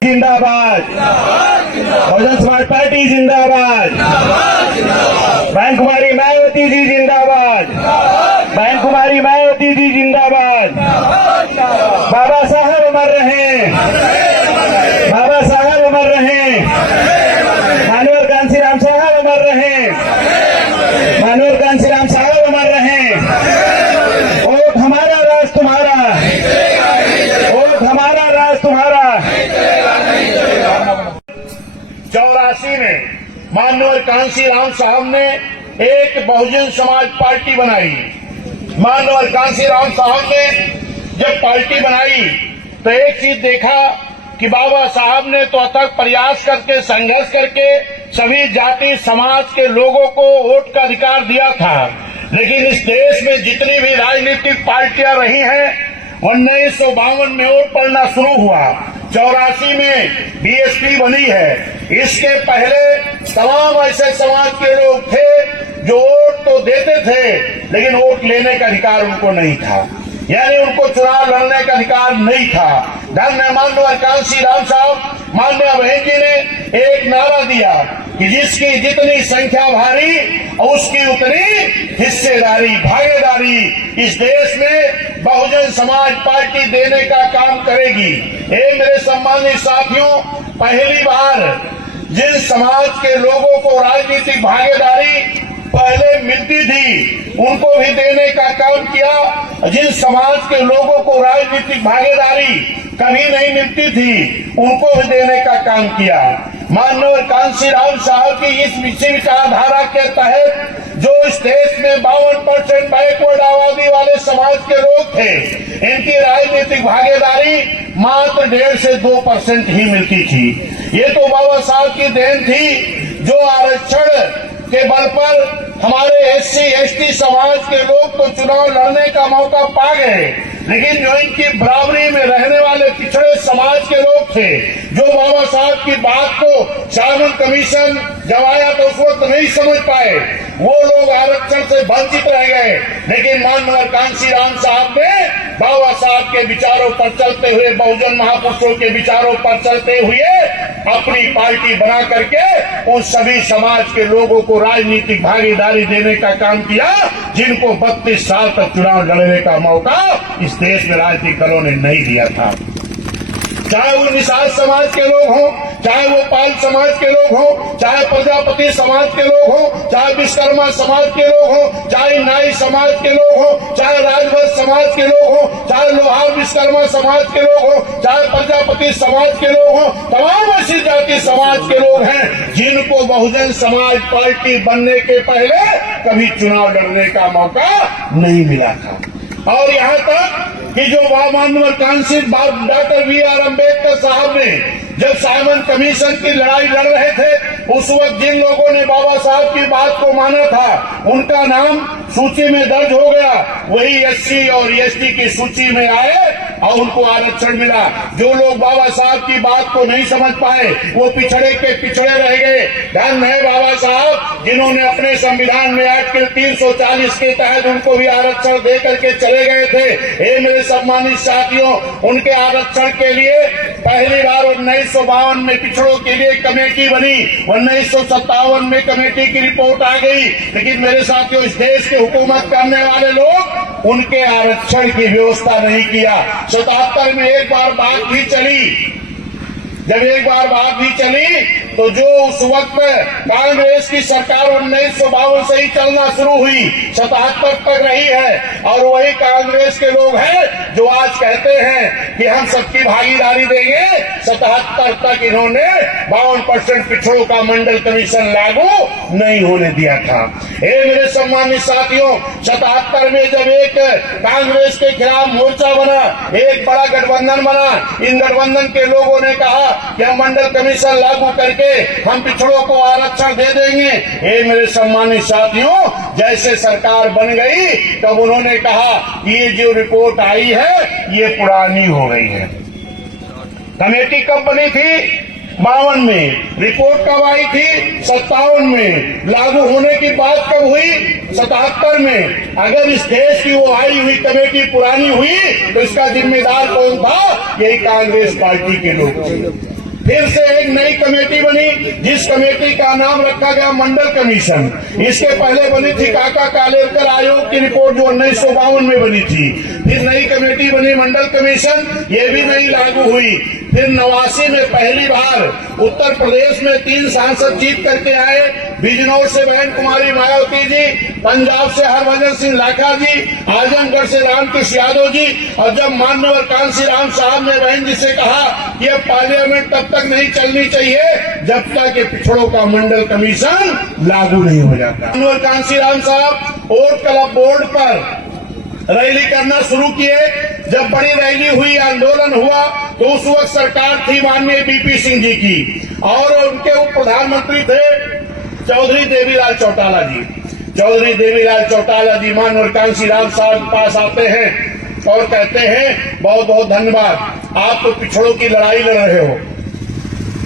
जिंदाबाद, बहुजन समाज पार्टी जिंदाबाद, बहन कुमारी मायावती जी जिंदाबाद, बहन कुमारी मायावती जी जिंदाबाद। बाबा साहब अमर रहे, बाबा साहब अमर रहे, मानवर कांसीराम साहब अमर रहे, मानवर कांसीराम साहब अमर रहे। वोट हमारा, राज तुम्हारा, वोट हमारा, राज तुम्हारा। 84 में मानवर कांसीराम साहब ने एक बहुजन समाज पार्टी बनाई। मानवर कांसीराम साहब ने जब पार्टी बनाई तो एक चीज देखा कि बाबा साहब ने तो अथक प्रयास करके संघर्ष करके सभी जाति समाज के लोगों को वोट का अधिकार दिया था, लेकिन इस देश में जितनी भी राजनीतिक पार्टियां रही हैं 1952 में वोट पड़ना शुरू हुआ, 84 में बीएसपी बनी है। इसके पहले तमाम ऐसे समाज के लोग थे जो वोट तो देते थे लेकिन वोट लेने का अधिकार उनको नहीं था, यानी उनको चुनाव लड़ने का अधिकार नहीं था। धन्य मानवर कांसीराम साहब, माननीय बहन जी ने एक नारा दिया कि जिसकी जितनी संख्या भारी उसकी उतनी हिस्सेदारी, भागीदारी इस देश में बहुजन समाज पार्टी देने का काम करेगी। मेरे सम्मानित साथियों, पहली बार जिन समाज के लोगों को राजनीतिक भागीदारी पहले मिलती थी उनको भी देने का काम किया। जिन समाज के लोगों को राजनीतिक भागीदारी कभी नहीं मिलती थी उनको भी देने का काम किया। माननीय कांसीराम साहब की इस विचारधारा के तहत जो इस देश में 52% बैकवर्ड आबादी वाले समाज के लोग थे, इनकी राजनीतिक भागीदारी मात्र 1.5 से 2% ही मिलती थी। ये तो बाबा साहब की देन थी जो आरक्षण के बल पर हमारे एससी एसटी समाज के लोग तो चुनाव लड़ने का मौका पा गए, लेकिन जो इनकी बराबरी में रहने वाले पिछड़े समाज के लोग थे जो बाबा साहब की बात को साइमन कमीशन जब आया तो उस वक्त नहीं समझ पाए, वो लोग आरक्षण से वंचित रह गए। लेकिन माननीय कांसीराम साहब ने बाबा साहब के विचारों पर चलते हुए, बहुजन महापुरुषों के विचारों पर चलते हुए अपनी पार्टी बना करके उन सभी समाज के लोगों को राजनीतिक भागीदारी देने का काम किया जिनको 32 साल तक चुनाव लड़ने का मौका इस देश में राजनीतिक दलों ने नहीं दिया था। चाहे वो निषाद समाज के लोग हों, चाहे वो पाल समाज के लोग हों, चाहे प्रजापति समाज के लोग हों, चाहे विश्वकर्मा समाज के लोग हों, चाहे नाई समाज के लोग हों, चाहे राजभर समाज के लोग हों, चाहे लोहार विश्वकर्मा समाज के लोग हों, चाहे प्रजापति समाज के लोग हों, तमाम ऐसी जाति समाज के लोग हैं जिनको बहुजन समाज पार्टी बनने के पहले कभी चुनाव लड़ने का मौका नहीं मिला था। और यहाँ तक कि जो माननीय कांसी डॉक्टर BR अम्बेडकर साहब ने जब साइमन कमीशन की लड़ाई लड़ रहे थे उस वक्त जिन लोगों ने बाबा साहब की बात को माना था उनका नाम सूची में दर्ज हो गया, वही एससी और एसटी की सूची में आए और उनको आरक्षण मिला। जो लोग बाबा साहब की बात को नहीं समझ पाए वो पिछड़े के पिछड़े रह गए। धन्य है बाबा साहब जिन्होंने अपने संविधान में आर्टिकल 340 के तहत उनको भी आरक्षण दे करके चले गए थे। मेरे सम्मानित साथियों, उनके आरक्षण के लिए पहली बार 1952 में पिछड़ों के लिए कमेटी बनी, 1957 में कमेटी की रिपोर्ट आ गई, लेकिन मेरे साथियों इस देश के हुकूमत करने वाले लोग उनके आरक्षण की व्यवस्था नहीं किया। 77 में एक बार बात भी चली, जब एक बार बात भी चली तो जो उस वक्त कांग्रेस की सरकार 1952 से ही चलना शुरू हुई, 77 तक रही है और वही कांग्रेस के लोग हैं जो आज कहते हैं कि हम सबकी भागीदारी देंगे। 77 तक इन्होंने 52% पिछड़ों का मंडल कमीशन लागू नहीं होने दिया था। मेरे सम्मानित साथियों, 77 में जब एक कांग्रेस के खिलाफ मोर्चा बना, एक बड़ा गठबंधन बना, इन गठबंधन के लोगों ने कहा कि हम मंडल कमीशन लागू करके हम पिछड़ों को आरक्षण दे देंगे। मेरे सम्मानित साथियों, जैसे सरकार बन गई तब उन्होंने कहा कि ये जो रिपोर्ट आई है ये पुरानी हो गई है। कमेटी कब बनी थी? 52 में। रिपोर्ट कब आई थी? 57 में। लागू होने की बात कब हुई? 77 में। अगर इस देश की वो आई हुई कमेटी पुरानी हुई तो इसका जिम्मेदार कौन था? यही कांग्रेस पार्टी के लोग थे। फिर से एक नई कमेटी बनी, जिस कमेटी का नाम रखा गया मंडल कमीशन। इसके पहले बनी थी काका कालेलकर आयोग की रिपोर्ट, जो 1952 में बनी थी। फिर नई कमेटी बनी मंडल कमीशन, ये भी नहीं लागू हुई। फिर 89 में पहली बार उत्तर प्रदेश में 3 सांसद जीत करके आए। बिजनौर से बहन कुमारी मायावती जी, पंजाब से हरभजन सिंह लाखा जी, आजमगढ़ से रामकृष्ण यादव जी। और जब मान्यवर कांसीराम साहब ने बहन जी से कहा कि अब पार्लियामेंट तब तक नहीं चलनी चाहिए जब तक कि पिछड़ों का मंडल कमीशन लागू नहीं हो जाता। मान्यवर कांसीराम साहब वोट क्लब बोर्ड पर रैली करना शुरू किए। जब बड़ी रैली हुई, आंदोलन हुआ, तो उस वक्त सरकार थी माननीय बीपी सिंह जी की, और उनके उप प्रधानमंत्री थे चौधरी देवीलाल चौटाला जी। चौधरी देवीलाल चौटाला जी माननीय कांसीराम साहब के पास आते हैं और कहते हैं, बहुत बहुत धन्यवाद, आप तो पिछड़ों की लड़ाई लड़ रहे हो।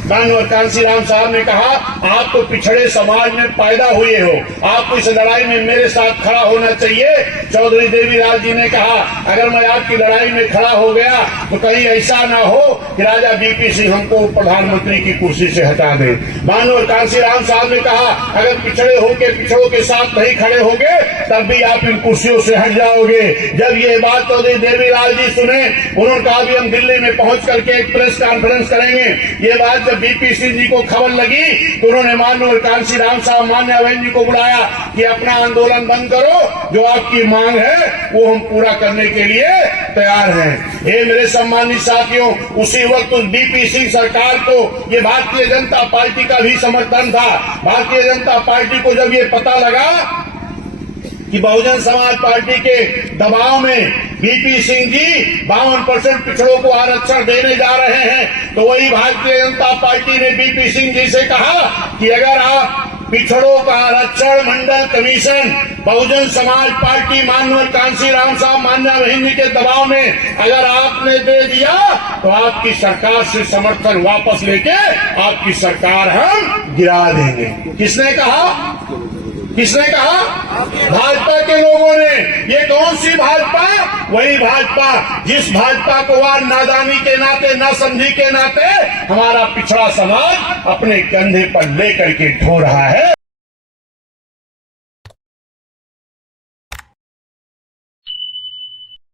माननीय कांसीराम साहब ने कहा, आप तो पिछड़े समाज में पैदा हुए हो, आपको इस लड़ाई में मेरे साथ खड़ा होना चाहिए। चौधरी देवीलाल जी ने कहा, अगर मैं आपकी लड़ाई में खड़ा हो गया तो कहीं ऐसा ना हो कि राजा बीपी सिंह हमको प्रधानमंत्री की कुर्सी से हटा दे। माननीय कांसीराम साहब ने कहा, अगर पिछड़े होके पिछड़ों के साथ नहीं खड़े होगे तब भी आप इन कुर्सियों से हट जाओगे। जब ये बात चौधरी देवीलाल जी सुने, उन्होंने कहा भी हम दिल्ली में पहुंच करके एक प्रेस कॉन्फ्रेंस करेंगे। ये बात बीपी सिंह जी को खबर लगी तो उन्होंने माननीय कांसीराम साहब मान्या बहन जी को बुलाया कि अपना आंदोलन बंद करो, जो आपकी मांग है वो हम पूरा करने के लिए तैयार हैं। ये मेरे सम्मानित साथियों, उसी वक्त उस बीपी सिंह सरकार को ये भारतीय जनता पार्टी का भी समर्थन था। भारतीय जनता पार्टी को जब ये पता लगा कि बहुजन समाज पार्टी के दबाव में बीपी सिंह जी 52% पिछड़ों को आरक्षण देने जा रहे हैं, तो वही भारतीय जनता पार्टी ने बीपी सिंह जी से कहा कि अगर आप पिछड़ों का आरक्षण मंडल कमीशन बहुजन समाज पार्टी माननीय कांसीराम साहब मान्या बहन जी के दबाव में अगर आपने दे दिया तो आपकी सरकार से समर्थन वापस लेके आपकी सरकार हम गिरा देंगे। किसने कहा? किसने कहा? भाजपा के लोगों ने। ये कौन सी भाजपा? वही भाजपा जिस भाजपा को आज नादानी के नाते, नासमझी के नाते हमारा पिछड़ा समाज अपने कंधे पर लेकर के ढो रहा है।